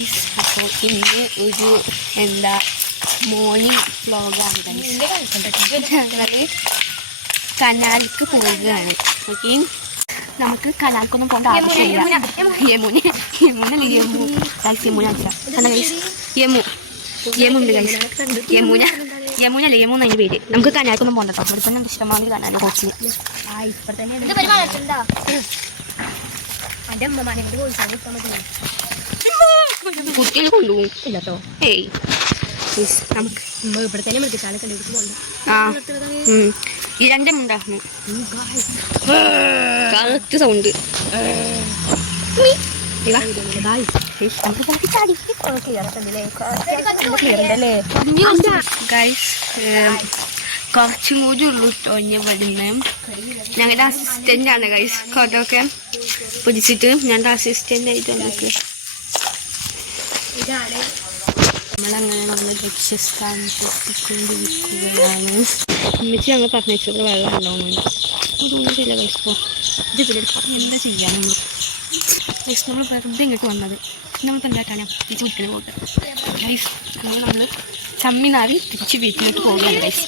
അപ്പോൾ ഇന്ന് ഒരു എന്താ മോർണിംഗ് വ്ലോഗാണ്. ഞങ്ങൾ കനാലിക്ക് പോവുകയാണ്. ഓക്കെ, നമുക്ക് കനാലിക്കൊന്നും പോകേണ്ട ആവശ്യമില്ല. യമുന അതിൻ്റെ പേര്. നമുക്ക് കനാലിക്കൊന്നും പോകണ്ട കേട്ടോ. ഇവിടെ തന്നെ ഇഷ്ടമാതിരി കനാല് കോച്ചിന് കുട്ടികൾ കൊണ്ടുപോകും. ഇല്ലട്ടോ. ഏയ് നമുക്ക് ഇവിടെ തന്നെ ഈ രണ്ടും ഉണ്ടായിരുന്നു. Correct sound. കുറച്ചും കൂടി ഉള്ളു ടോഞ്ഞ് വരുന്നത്. ഞങ്ങളുടെ അസിസ്റ്റന്റ് ആണ് ഗൈസ്. കോട്ടൊക്കെ പിടിച്ചിട്ട് ഞങ്ങളുടെ അസിസ്റ്റന്റ് ആയിട്ട് നമുക്ക് നമ്മളങ്ങനെ നമ്മൾ ലക്ഷ്യസ്ഥാനത്തെത്തിക്കൊണ്ടിരിക്കുകയാണ്. ഉമ്മച്ചി ഞങ്ങൾ പറഞ്ഞിട്ട് വെള്ളം ഉണ്ടാവുന്നുണ്ട്. തോന്നിയിട്ടില്ല ഗൈസ്. ഇത് പിന്നെ എന്താ ചെയ്യാൻ ഗൈസ്. നമ്മൾ വെറുതെ ഇങ്ങോട്ട് വന്നത് നമ്മൾ എന്താക്കാനാ തിരിച്ച് വിൽക്കണ പോകട്ടെ ഗൈസ്. നമ്മൾ ചമ്മിനാറി തിരിച്ച് വീട്ടിലോട്ട് പോകുകയാണ് ഗൈസ്.